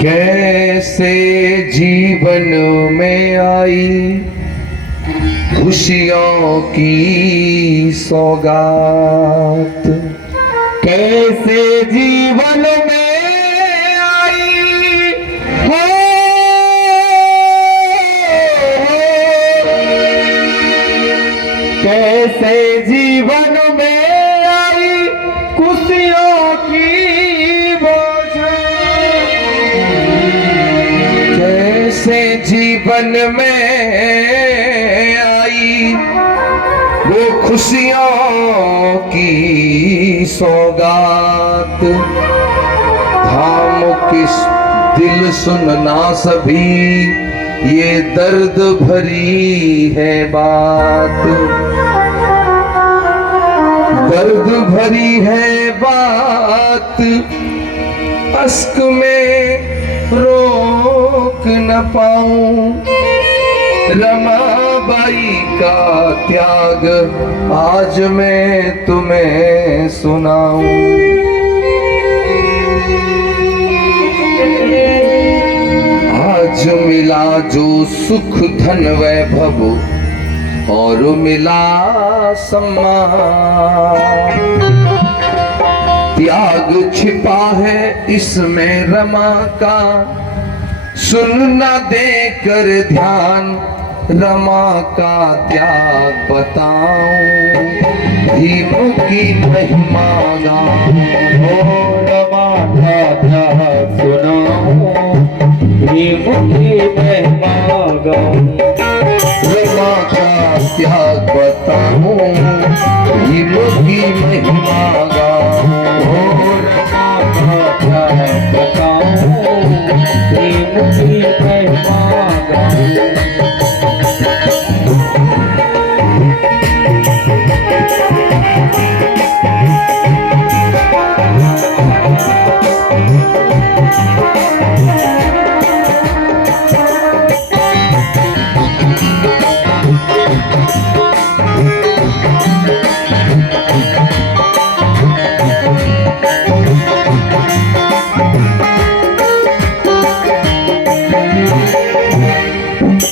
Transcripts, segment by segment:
कैसे जीवन में आई खुशियों की सौगात, कैसे जीवन में आई हो, कैसे जीवन में आई खुशियों की बौछार, कैसे जीवन में आई वो खुशियों की सौगात। थाम किस दिल सुनना सभी ये दर्द भरी है बात, दर्द भरी है बात, अश्क में रोक न पाऊं रमाबाई का त्याग आज मैं तुम्हें सुनाऊं। आज मिला जो सुख धन वैभव और मिला सम्मान, त्याग छिपा है इसमें रमा का, सुनना देकर ध्यान रमा का त्याग बताऊं, भीम की महिमा गाऊं, रमा का त्याग सुनाऊं, भीम की महिमा गाऊं, रमा का त्याग बताऊं, भीम की महिमा गाऊं, रमा का त्याग बताऊं, भीम की महिमा गाऊं।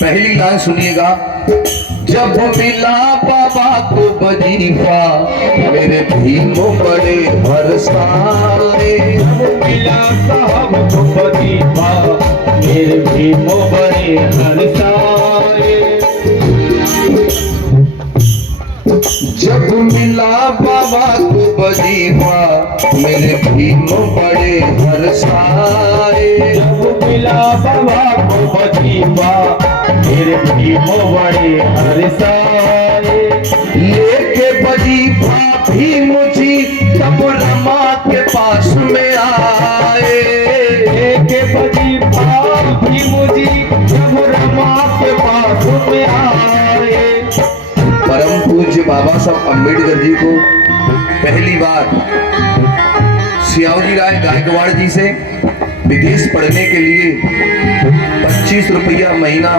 पहली लाइन सुनिएगा। जब मिला बाबा को वजीफा मेरे भीम बड़े हर्षाए, जब मिला साहब को वजीफा मेरे भीम बड़े हर्षाए, जब मिला बाबा को वजीफा मेरे भीम बड़े हर्षाए, जब मिला बाबा को वजीफा मेरे भीम बड़े हर्षाए, लेके वजीफा भीम जी तब रमा के पास में आए, लेके वजीफा भीम जी तब रमा के पास में आए। परम पूज्य बाबा साहब अम्बेडकर जी को पहली बार सियावजी राय गायकवाड़ जी से विदेश पढ़ने के लिए 25 रुपया महीना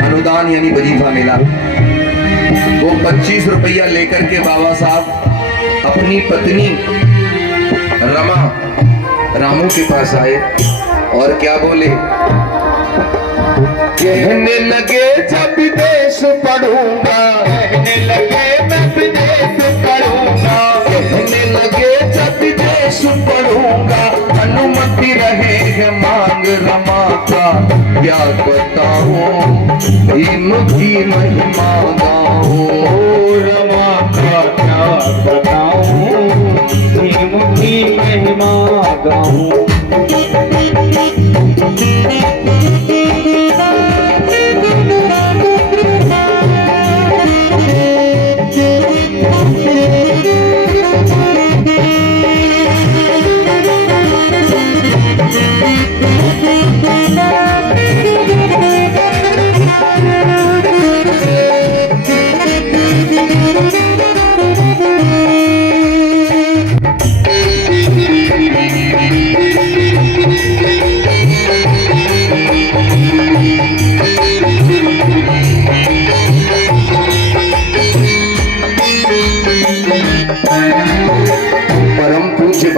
अनुदान यानी वजीफा मिला। वो 25 रुपया लेकर के बाबा साहब अपनी पत्नी रमा रामू के पास आए और क्या बोले, कहने लगे जब विदेश पढ़ूंगा, कहने लगे मैं विदेश पढ़ूंगा, कहने लगे जब विदेश पढ़ूंगा, अनुमति रहे मांग रमा का क्या बताऊं, भीम की महिमा गाऊं, रमा का क्या बताऊं, भीम की महिमा गाऊं।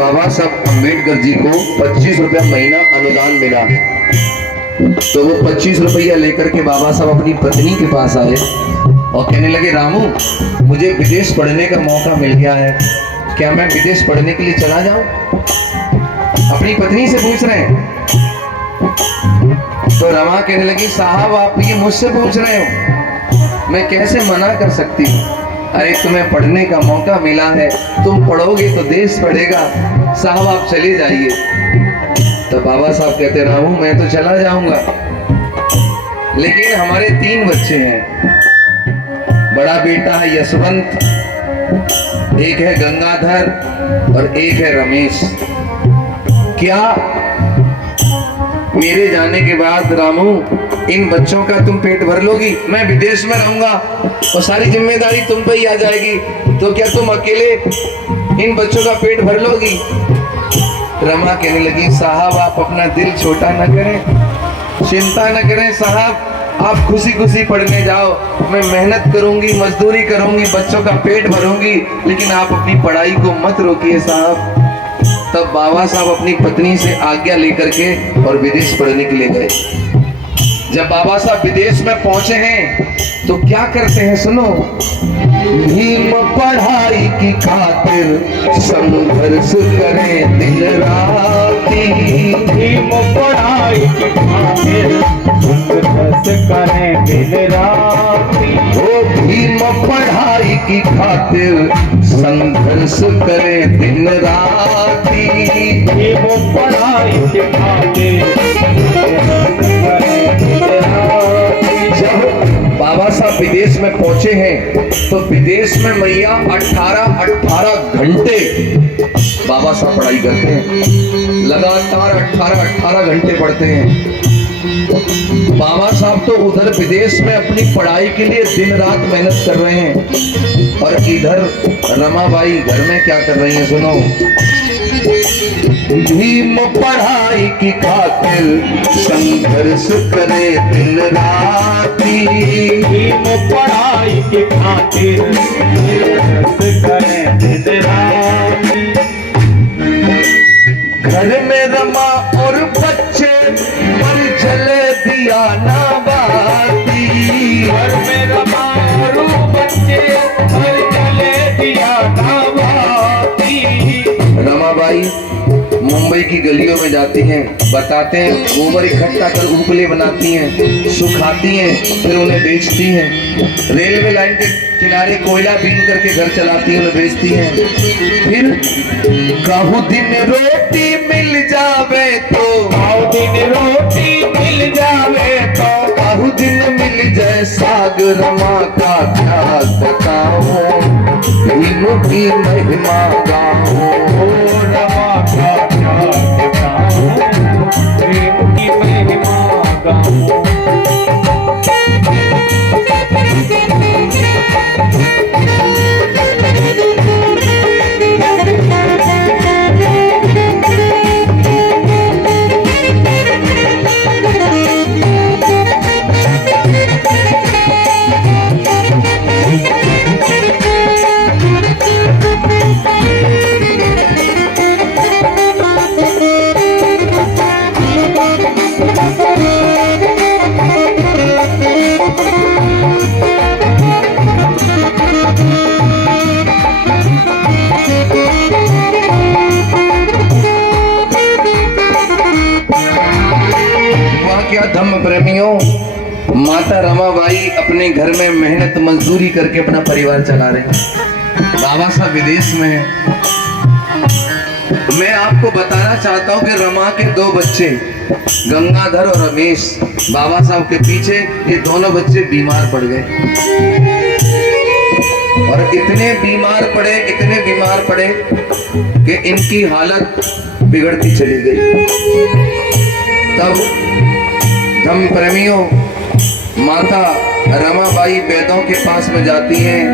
बाबा साहब अम्बेडकर जी को 25 रुपया महीना अनुदान मिला। तो वो 25 रुपया लेकर के बाबा साहब अपनी पत्नी के पास आए और कहने लगे, रामू मुझे विदेश पढ़ने का मौका मिल गया है, क्या मैं विदेश पढ़ने के लिए चला जाऊं? अपनी पत्नी से पूछ रहे हैं। तो रमा कहने लगी, साहब आप ये मुझसे पूछ रहे हो, मैं कैसे मना कर सकती हूँ? अरे तुम्हें पढ़ने का मौका मिला है, तुम पढ़ोगे तो देश पढ़ेगा, साहब आप चले जाइए। तो बाबा साहब कहते, रामू मैं तो चला जाऊंगा, लेकिन हमारे 3 बच्चे हैं। बड़ा बेटा है यशवंत, एक है गंगाधर और एक है रमेश। क्या मेरे जाने के बाद रामू इन बच्चों का तुम पेट भर लोगी? मैं विदेश में रहूंगा और सारी जिम्मेदारी तुम पे ही आ जाएगी, तो क्या तुम अकेले इन बच्चों का पेट भर लोगी? रमा कहने लगी, साहब आप अपना दिल छोटा न करें, चिंता न करें साहब, आप खुशी खुशी पढ़ने जाओ, मैं मेहनत करूंगी, मजदूरी करूंगी, बच्चों का पेट भरूंगी, लेकिन आप अपनी पढ़ाई को मत रोकिए साहब। तब बाबा साहब अपनी पत्नी से आज्ञा लेकर के और विदेश पढ़ने के लिए गए। जब बाबा साहब विदेश में पहुंचे हैं तो क्या करते हैं सुनो। भीम पढ़ाई की खातिर संघर्ष करें दिन राती, भीम पढ़ाई की खातिर संघर्ष करें दिन राती, वो भीम पढ़ाई की खातिर संघर्ष करें दिन राती, भीम पढ़ाई की खातिर संघर्ष करें दिन राती। जब बाबा साहब विदेश में पहुंचे हैं तो विदेश में मैया 18 घंटे बाबा साहब पढ़ाई करते हैं, लगातार 18 घंटे पढ़ते हैं। बाबा साहब तो उधर विदेश में अपनी पढ़ाई के लिए दिन रात मेहनत कर रहे हैं और इधर रमाबाई घर में क्या कर रही है सुनो। भीम पढ़ाई की खातिर संघर्ष करे दिन राती, भीम पढ़ाई की खातिर संघर्ष करें दिन राती। घर में रमा और बच्चे पर जले दिया ना बाती, घर में रमा और बच्चे पर जले दिया ना बाती। रमाबाई मुंबई की गलियों में जाती हैं, बताते हैं गोबर इकट्ठा कर उपले बनाती हैं, सुखाती हैं, फिर उन्हें बेचती हैं। रेलवे लाइन के किनारे कोयला बीन करके घर चलाती हैं, उन्हें बेचती हैं। फिर काहू दिन रोटी मिल जावे तो, काहू दिन रोटी मिल जावे तो, काहू दिन मिल जाए साग रमा का क्या बताऊं, भीम की महिमा गाऊं, रमा का क्या बताऊं, भीम की महिमा गाऊं। धम्म प्रेमियों, माता रमाबाई अपने घर में मेहनत मजदूरी करके अपना परिवार चला रहे हैं। बाबा साहब विदेश में हैं। मैं आपको बताना चाहता हूं कि रमा के 2 बच्चे गंगाधर और रमेश बाबा साहब के पीछे, ये दोनों बच्चे बीमार पड़ गए और इतने बीमार पड़े कि इनकी हालत बिगड़ती चली गई। तब धम्म प्रेमियों, माता रमाबाई वैद्यों के पास में जाती हैं।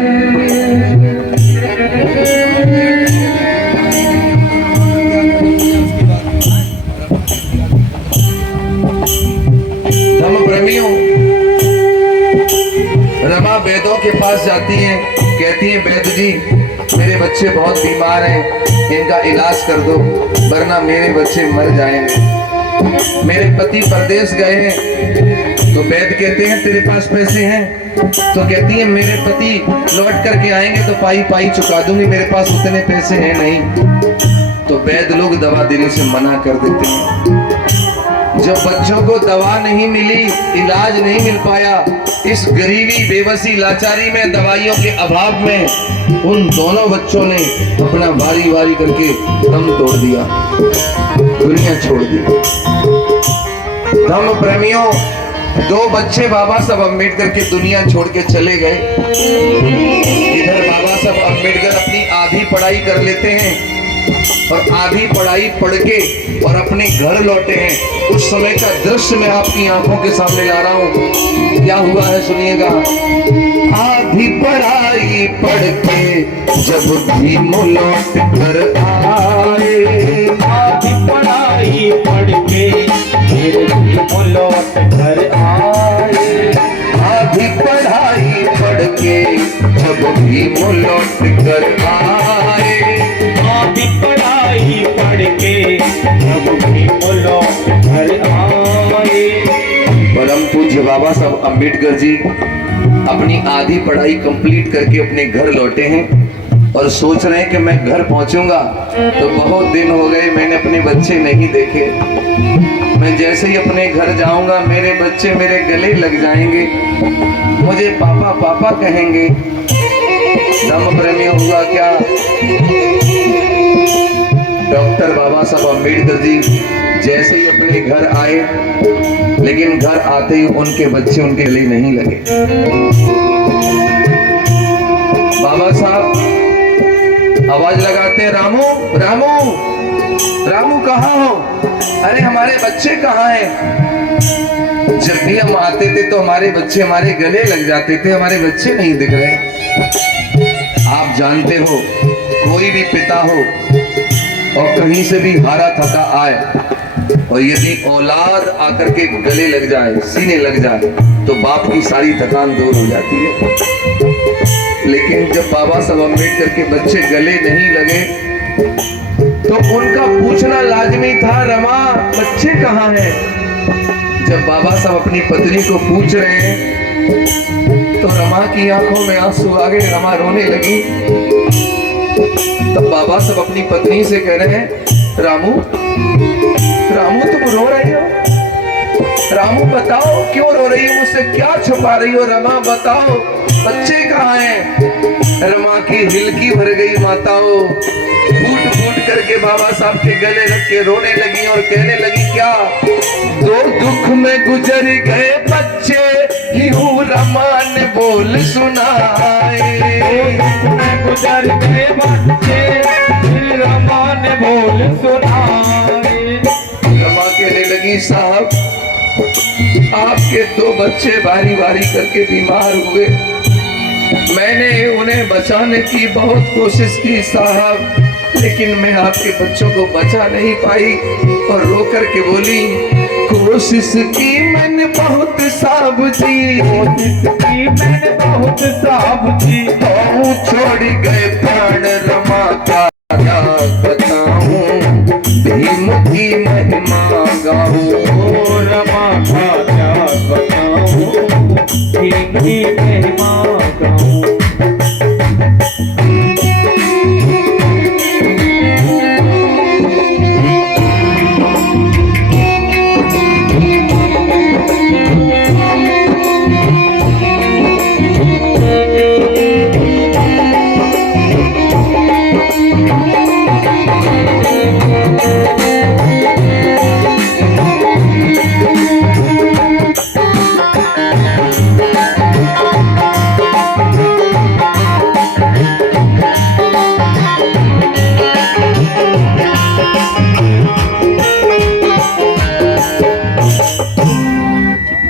धम्म प्रेमियों, रमा वैद्यों के पास जाती हैं, कहती हैं वैद्य जी मेरे बच्चे बहुत बीमार हैं, इनका इलाज कर दो वरना मेरे बच्चे मर जाएंगे। मेरे पति परदेश गए हैं। तो वैद्य कहते हैं तेरे पास पैसे हैं? तो कहती है मेरे पति लौट करके आएंगे तो पाई पाई चुका दूंगी, मेरे पास उतने पैसे हैं नहीं। तो वैद्य लोग दवा देने से मना कर देते हैं। जब बच्चों को दवा नहीं मिली, इलाज नहीं मिल पाया, इस गरीबी बेबसी लाचारी में, दवाइयों के अभाव में उन दोनों बच्चों ने अपना बारी बारी करके दम तोड़ दिया, दुनिया छोड़ दी। धर्म प्रेमियों, दो बच्चे बाबा साहब अम्बेडकर की दुनिया छोड़ के चले गए। इधर बाबा साहब अम्बेडकर अपनी आधी पढ़ाई कर लेते हैं और आधी पढ़ाई पढ़ के और अपने घर लौटे हैं। उस समय का दृश्य मैं आपकी आंखों के सामने ला रहा हूँ। क्या हुआ है सुनिएगा। आधी पढ़ाई पढ़ के जब भीम लौट कर आए, आधी पढ़ाई पढ़ के फिर भीम लौट कर आए। आधी पढ़ाई पढ़ के जब भीम लौट कर आए, आधी पढ़ाई पढ़ के जब भीम लौट कर आए। परम पूज्य बाबा साहब अम्बेडकर जी अपनी आधी पढ़ाई कंप्लीट करके अपने घर लौटे हैं और सोच रहे हैं कि मैं घर पहुंचूंगा तो बहुत दिन हो गए मैंने अपने बच्चे नहीं देखे, मैं जैसे ही अपने घर जाऊंगा मेरे बच्चे मेरे गले लग जाएंगे, मुझे पापा पापा कहेंगे। धर्म प्रेमी हुआ क्या, डॉक्टर बाबा साहब अम्बेडकर जी जैसे ही अपने घर आए, लेकिन घर आते ही उनके बच्चे उनके गले नहीं लगे। बाबा साहब आवाज लगाते हैं, रामू रामू रामू कहाँ हो? अरे हमारे बच्चे कहाँ हैं? जब भी हम आते थे तो हमारे बच्चे हमारे गले लग जाते थे, हमारे बच्चे नहीं दिख रहे। आप जानते हो कोई भी पिता हो और कहीं से भी हारा थका आए और यदि औलाद आकर के गले लग जाए, सीने लग जाए, तो बाप की सारी थकान दूर हो जाती है। लेकिन जब बाबा साहब अम्बेडकर के बच्चे गले नहीं लगे तो उनका पूछना लाजमी था, रमा बच्चे कहाँ हैं? जब बाबा साहब अपनी पत्नी को पूछ रहे हैं तो रमा की आंखों में आंसू आ गए, रमा रोने लगी। तब बाबा साहब अपनी पत्नी से कह रहे हैं, रामू रामू तुम रो रही हो? रामू बताओ क्यों रो रही हो, मुझसे क्या छुपा रही हो? रमा बताओ बच्चे कहाँ हैं? रमा की हिलकी भर गई माताओं, फूट फूट करके बाबा साहब के गले लग के रोने लगी और कहने लगी, क्या दो दुख में गुजर गए बच्चे, यूं रमा ने बोल सुनाए। गुजर गए बच्चे, रमा ने बोल सुनाए। रमा कहने लगी, साहब आपके दो बच्चे बारी बारी करके बीमार हुए, मैंने उन्हें बचाने की बहुत कोशिश की साहब, लेकिन मैं आपके बच्चों को बचा नहीं पाई। और रो करके बोली, कोशिश की मैंने बहुत साहब जी, कोशिश की मैंने बहुत साहब जी, तो छोड़ गए प्राण रमा का क्या बताऊं, भीम की महिमा गाऊं। रमा का क्या बताऊं, भीम की महिमा गाऊं।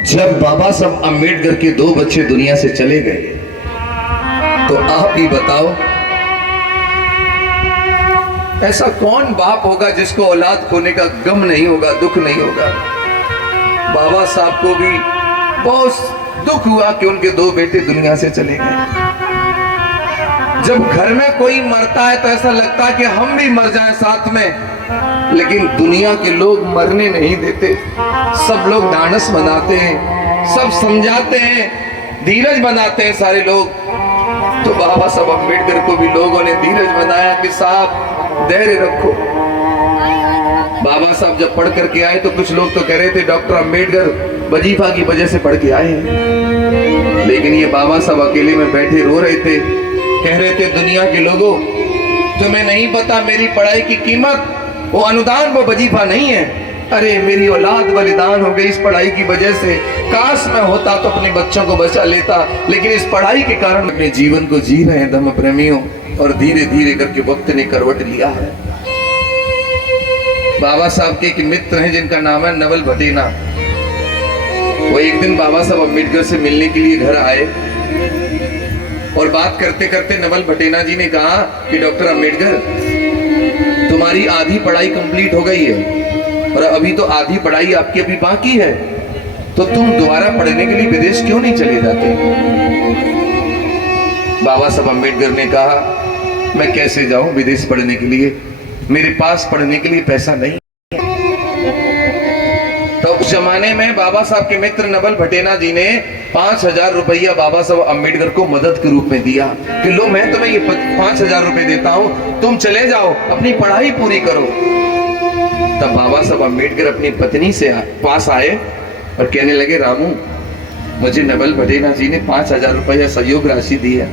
जब बाबा साहब अम्बेडकर के दो बच्चे दुनिया से चले गए तो आप ही बताओ, ऐसा कौन बाप होगा जिसको औलाद खोने का गम नहीं होगा, दुख नहीं होगा। बाबा साहब को भी बहुत दुख हुआ कि उनके दो बेटे दुनिया से चले गए। जब घर में कोई मरता है तो ऐसा लगता है कि हम भी मर जाएं साथ में, लेकिन दुनिया के लोग मरने नहीं देते। सब लोग ढांढस बनाते हैं, सब समझाते हैं, धीरज बनाते हैं सारे लोग। तो बाबा साहब अम्बेडकर को भी लोगों ने धीरज बनाया कि साहब धैर्य रखो। बाबा साहब जब पढ़ करके आए तो कुछ लोग तो कह रहे थे डॉक्टर अम्बेडकर वजीफा की वजह से पढ़ के आए हैं, लेकिन ये बाबा साहब अकेले में बैठे रो रहे थे, कह रहे थे दुनिया के लोगों तुम्हें नहीं पता मेरी पढ़ाई की कीमत, वो अनुदान वो वजीफा नहीं है। अरे मेरी औलाद बलिदान हो गई इस पढ़ाई की वजह से, काश मैं होता तो अपने बच्चों को बचा लेता, लेकिन इस पढ़ाई के कारण अपने जीवन को जी रहे हैं धम्म प्रेमियों, और धीरे धीरे करके वक्त ने करवट लिया है। बाबा साहब के एक मित्र हैं जिनका नाम है नवल भटेना। वो एक दिन बाबा साहब अम्बेडकर से मिलने के लिए घर आए और बात करते करते नवल भटेना जी ने कहा कि डॉक्टर अम्बेडकर तुम्हारी आधी पढ़ाई कंप्लीट हो गई है और अभी तो आधी पढ़ाई आपकी अभी बाकी है, तो तुम दोबारा पढ़ने के लिए विदेश क्यों नहीं चले जाते? बाबा साहब अम्बेडकर ने कहा मैं कैसे जाऊं विदेश पढ़ने के लिए, मेरे पास पढ़ने के लिए पैसा नहीं। तो उस जमाने में बाबा साहब के मित्र नवल भटेना जी ने 5,000 रुपया बाबा साहब अम्बेडकर को मदद के रूप में दिया कि लो मैं तुम्हें ये 5,000 रुपए देता हूं, तुम चले जाओ अपनी पढ़ाई पूरी करो। तब बाबा साहब अम्बेडकर अपनी पत्नी से पास आए और कहने लगे रामू मुझे नवल भटेना जी ने 5,000 रुपया सहयोग राशि दी है,